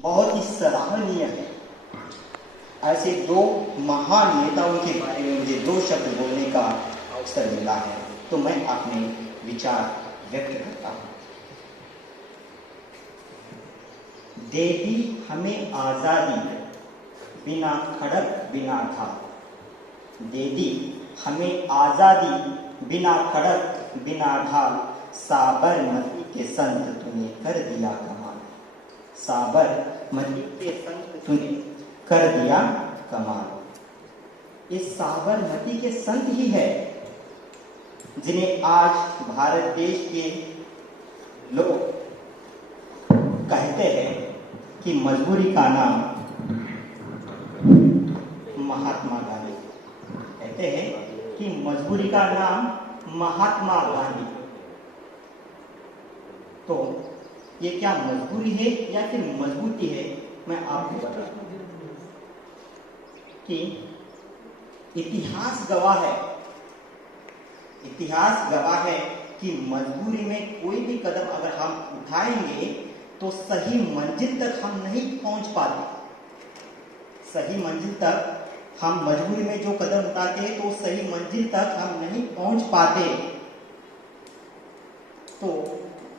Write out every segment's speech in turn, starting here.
बहुत ही सराहनीय है। ऐसे दो महान नेताओं के बारे में मुझे दो शब्द बोलने का अवसर मिला है, तो मैं अपने विचार व्यक्त करता हूँ। दे दी हमें आजादी बिना खड़क बिना ढाल। दे दी हमें आजादी बिना खड़क बिना ढाल। साबरमती के संत तूने कर दिया कमाल। साबरमती के संत तूने कर दिया कमाल। इस साबरमती के संत ही है जिन्हें आज भारत देश के लोग कहते हैं कि मजबूरी का नाम महात्मा गांधी। कहते हैं कि मजबूरी का नाम महात्मा गांधी। तो ये क्या मजबूरी है या फिर मजबूती है, मैं आपको बताता हूं कि इतिहास गवाह है। इतिहास गवाह है कि मजबूरी में कोई भी कदम अगर हम उठाएंगे तो सही मंजिल तक हम नहीं पहुंच पाते। सही मंजिल तक हम मजबूरी में जो कदम उठाते हैं तो सही मंजिल तक हम नहीं पहुंच पाते। तो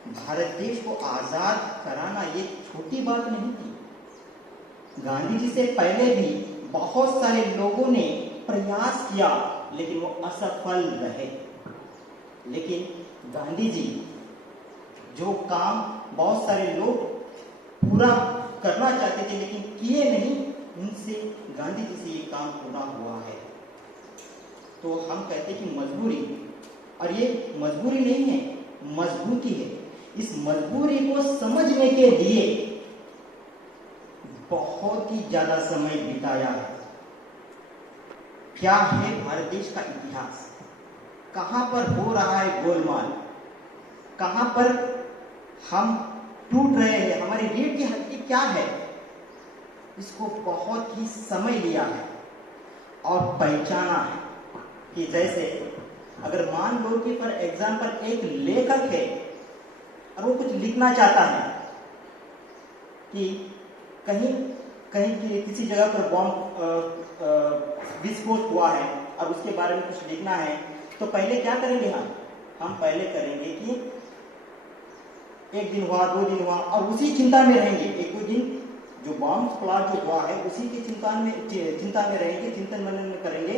भारत देश को आजाद कराना ये छोटी बात नहीं थी। गांधी जी से पहले भी बहुत सारे लोगों ने प्रयास किया, लेकिन वो असफल रहे। लेकिन गांधी जी जो काम बहुत सारे लोग पूरा करना चाहते थे लेकिन किए नहीं, उनसे गांधी जी से ये काम पूरा हुआ है। तो हम कहते हैं कि मजबूरी, और ये मजबूरी नहीं है, मजबूती है। इस मजबूरी को समझने के लिए बहुत ही ज्यादा समय बिताया है। क्या है भारत देश का इतिहास, कहां पर हो रहा है गोलमाल, कहां पर हम टूट रहे हैं, हमारी रीढ़ की हड्डी क्या है, इसको बहुत ही समय लिया है और पहचाना है। कि जैसे अगर मान लो कि फॉर एग्जाम्पल एक लेखक है और वो कुछ लिखना चाहता है कि कहीं कहीं की किसी जगह पर बॉम्ब विस्फोट हुआ है और उसके बारे में कुछ लिखना है, तो पहले क्या करेंगे हम पहले करेंगे कि एक दिन हुआ, 2 दिन हुआ, और उसी चिंता में रहेंगे। एक दो दिन जो बॉम्ब ब्लास्ट जो हुआ है उसी की चिंता में रहेंगे, चिंतन मनन करेंगे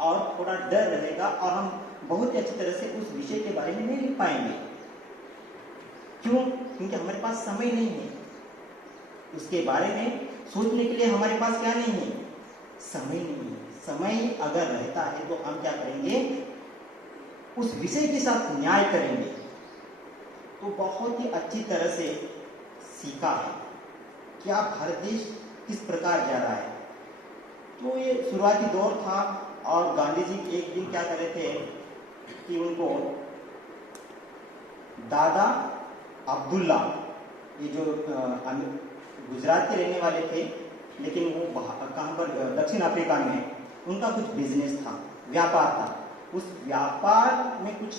और थोड़ा डर रहेगा और हम बहुत अच्छी तरह से उस विषय के बारे में नहीं लिख पाएंगे। क्यों? क्योंकि हमारे पास समय नहीं है। उसके बारे में सोचने के लिए हमारे पास क्या नहीं है, समय नहीं है। समय अगर रहता है तो हम क्या करेंगे, उस विषय के साथ न्याय करेंगे। तो बहुत ही अच्छी तरह से सीखा है क्या भारत देश किस प्रकार जा रहा है। तो ये शुरुआती दौर था और गांधी जी एक दिन क्या कर रहे थे कि उनको दादा अब्दुल्ला, ये जो गुजरात के रहने वाले थे लेकिन वो कहाँ पर, दक्षिण अफ्रीका में, उनका कुछ बिजनेस था, व्यापार था। उस व्यापार में कुछ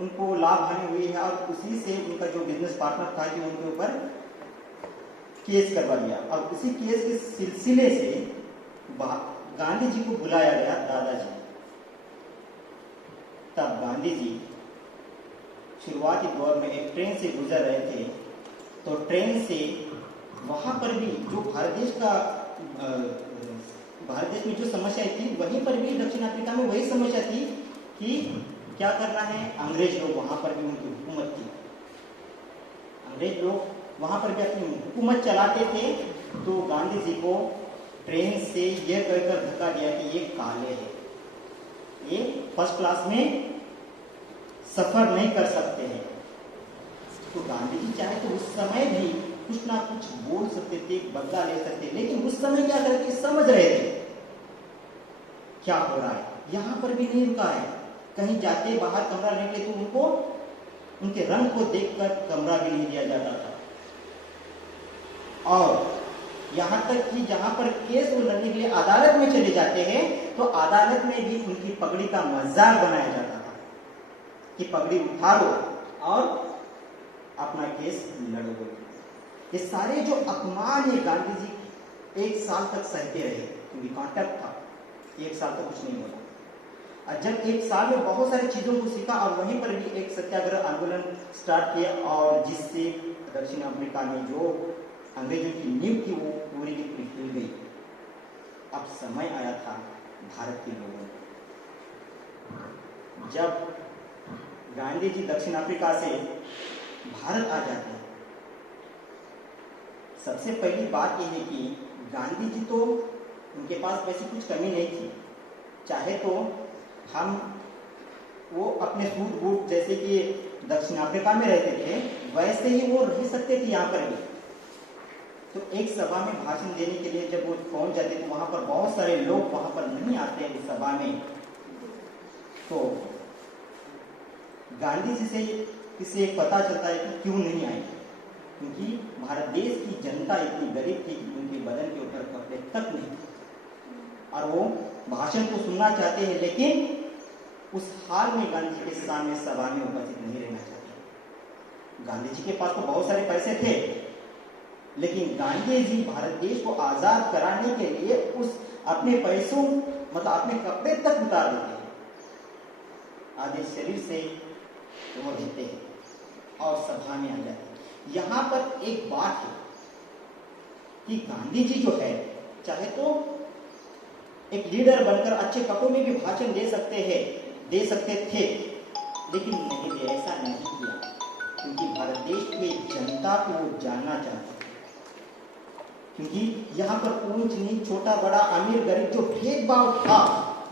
उनको लाभ हानि हुई है और उसी से उनका जो बिजनेस पार्टनर था कि उनके ऊपर केस करवा दिया। और उसी केस के सिलसिले से गांधी जी को बुलाया गया दादाजी। तब गांधी जी शुरुआती दौर में एक ट्रेन से गुजर रहे थे, तो ट्रेन से वहां पर भी जो भारत देश में जो समस्या थी वहीं पर भी दक्षिण अफ्रीका में वही समस्या थी कि क्या करना है। अंग्रेज लोग वहां पर भी उनकी हुकूमत थी, अंग्रेज लोग वहां पर भी अपनी हुकूमत चलाते थे। तो गांधी जी को ट्रेन से यह कहकर धक्का दिया कि ये काले हैं, ये फर्स्ट क्लास में सफर नहीं कर सकते हैं। तो गांधी जी चाहे तो उस समय भी कुछ ना कुछ बोल सकते थे, बदला ले सकते, लेकिन उस समय क्या करते, समझ रहे थे क्या हो रहा है। यहां पर भी नहीं रुका है, कहीं जाते बाहर कमरा निकले तो उनको उनके रंग को देखकर कमरा भी नहीं दिया जाता था। और यहां तक कि जहां पर केस वो लड़ने के लिए अदालत में चले जाते हैं तो अदालत में भी उनकी पगड़ी का मजाक बनाया जाता था कि पगड़ी उठा लो और अपना केस लड़ो। ये सारे जो अपमान है गांधी जी 1 साल तक सहते रहे, क्योंकि कांटेक्ट था। 1 साल तक कुछ नहीं बोला, और जब 1 साल में बहुत सारी चीजों को सीखा और वहीं पर भी एक सत्याग्रह आंदोलन स्टार्ट किया, और जिससे दक्षिण अफ्रीका में जो अंग्रेजों की नींव थी वो पूरी की पूरी हिल गई। अब समय आया था भारत के लोगों को। जब गांधी जी दक्षिण अफ्रीका से भारत आ जाते हैं, सबसे पहली बात यह है कि गांधी जी तो उनके पास वैसी कुछ कमी नहीं थी। चाहे तो हम वो अपने सूट बूट जैसे कि दक्षिण अफ्रीका में रहते थे वैसे ही वो रह सकते थे यहाँ पर भी। तो एक सभा में भाषण देने के लिए जब वो पहुंच जाते तो वहां पर बहुत सारे लोग वहां पर नहीं आते उस सभा में। तो गांधी जी से किसी पता चलता है कि क्यों नहीं आए, क्योंकि भारत देश की जनता इतनी गरीब थी कि उनके बदन के ऊपर कपड़े तक नहीं थे, और वो भाषण को सुनना चाहते हैं, लेकिन उस हाल में गांधी जी के सामने सभा में उपस्थित नहीं रहना चाहते। गांधी जी के पास तो बहुत सारे पैसे थे, लेकिन गांधी जी भारत देश को आजाद कराने के लिए उस अपने पैसों मतलब अपने कपड़े तक उतार देते हैं, आधे शरीर से वो देते हैं और सभा में आ जाते हैं। यहाँ पर एक बात है कि गांधी जी जो है चाहे तो एक लीडर बनकर अच्छे कपड़ों में भी भाषण दे सकते थे, लेकिन नहीं, ऐसा नहीं किया, क्योंकि भारत देश की जनता को वो जानना चाहते थे। क्योंकि यहाँ पर ऊंच नीच, छोटा बड़ा, अमीर गरीब जो भेदभाव था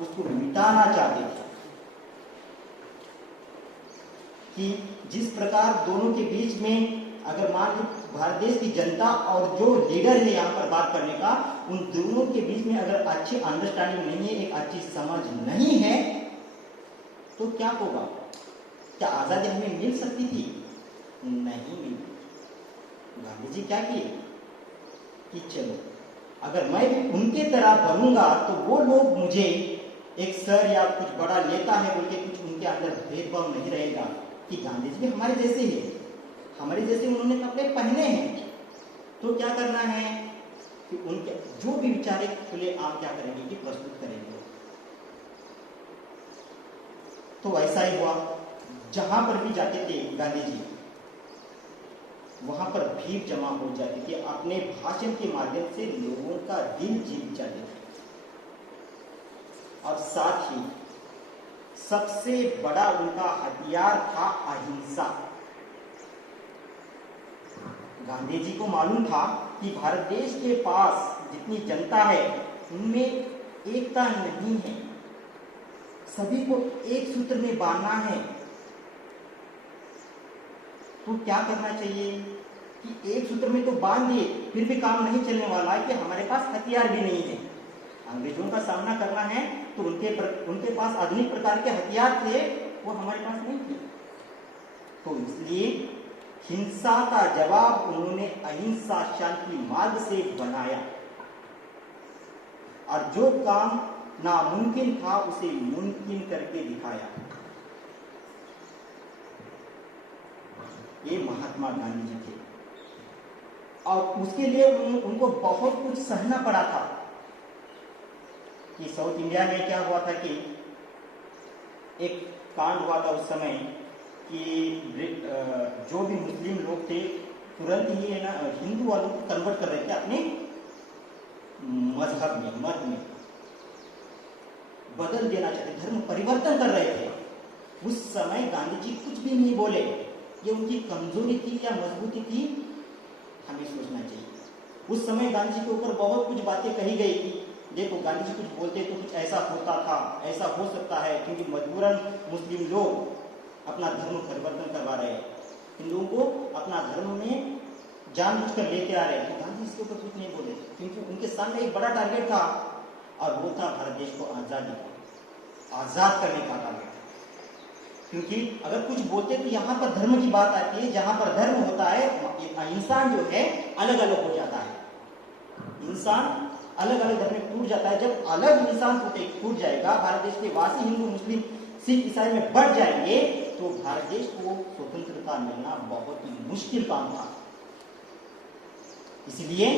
उसको मिटाना चाहते थे। कि जिस प्रकार दोनों के बीच में अगर मान लो भारत देश की जनता और जो लीडर है यहाँ पर बात करने का, उन दोनों के बीच में अगर अच्छी अंडरस्टैंडिंग नहीं है, एक अच्छी समझ नहीं है, तो क्या होगा? क्या आजादी हमें मिल सकती थी? नहीं मिली। गांधी जी क्या किए कि चलो अगर मैं भी उनके तरह बनूंगा तो वो लोग मुझे एक सर या कुछ बड़ा नेता है बोल के कुछ उनके अंदर भेदभाव नहीं रहेगा कि गांधी जी भी हमारे जैसे ही है, हमारे जैसे उन्होंने कपड़े पहने हैं, तो क्या करना है कि उनके जो भी विचार खुले आम क्या करेंगे कि प्रस्तुत करेंगे। तो ऐसा ही हुआ, जहां पर भी जाते थे गांधी जी वहां पर भीड़ जमा हो जाती थी, अपने भाषण के माध्यम से लोगों का दिल जीत जाते थे। और साथ ही सबसे बड़ा उनका हथियार था अहिंसा। गांधी जी को मालूम था कि भारत देश के पास जितनी जनता है उनमें एकता नहीं है, सभी को एक सूत्र में बांधना है। तो क्या करना चाहिए कि एक सूत्र में तो बांध दिए, फिर भी काम नहीं चलने वाला है कि हमारे पास हथियार भी नहीं है। अंग्रेजों का सामना करना है तो उनके पास आधुनिक प्रकार के हथियार थे, वो हमारे पास नहीं थे। तो इसलिए हिंसा का जवाब उन्होंने अहिंसा शांति मार्ग से बनाया, और जो काम नामुमकिन था उसे मुमकिन करके दिखाया। ये महात्मा गांधी जी थे, और उसके लिए उनको बहुत कुछ सहना पड़ा था। कि साउथ इंडिया में क्या हुआ था कि एक कांड हुआ था उस समय कि जो भी मुस्लिम लोग थे तुरंत ही है ना हिंदू वालों को कन्वर्ट कर रहे थे अपने मजहब में, मत में बदल देना चाहते, धर्म परिवर्तन कर रहे थे। उस समय गांधी जी कुछ भी नहीं बोले। ये उनकी कमजोरी थी या मजबूती थी, हमें सोचना चाहिए। उस समय गांधी जी के ऊपर बहुत कुछ बातें कही गई कि देखो गांधी जी कुछ बोलते तो कुछ ऐसा होता था, ऐसा हो सकता है, क्योंकि मजबूरन मुस्लिम लोग अपना धर्म परिवर्तन करवा रहे हैं, हिंदुओं को अपना धर्म में जानबूझकर लेके आ रहे हैं। तो गांधी इसके ऊपर कुछ नहीं बोले, क्योंकि उनके सामने एक बड़ा टारगेट था, और वो था भारत देश को आजादी का, आजाद करने का टारगेट। क्योंकि अगर कुछ बोलते तो यहाँ पर धर्म की बात आती है, जहां पर धर्म होता है इंसान जो है अलग अलग हो जाता है, इंसान अलग अलग धर्म में टूट जाता है। जब अलग इंसान टूट जाएगा, भारत देश के वासी हिंदू मुस्लिम सिख ईसाई में बढ़ जाएंगे, तो भारत देश को स्वतंत्रता मिलना बहुत ही मुश्किल काम था। इसलिए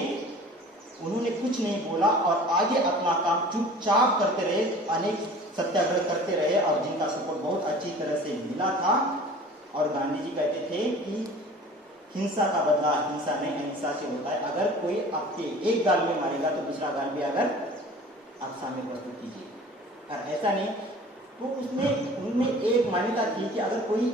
उन्होंने कुछ नहीं बोला और आगे अपना काम चुपचाप करते रहे, अनेक सत्याग्रह करते रहे और जिनका सपोर्ट बहुत अच्छी तरह से मिला था। और गांधी जी कहते थे कि हिंसा का बदला हिंसा नहीं अहिंसा से होता है। अगर कोई आपके एक गाल में मारेगा तो दूसरा गाल भी अगर आप सामने प्रस्तुत कीजिए, और ऐसा नहीं। तो उसमें उनमें एक मान्यता थी कि अगर कोई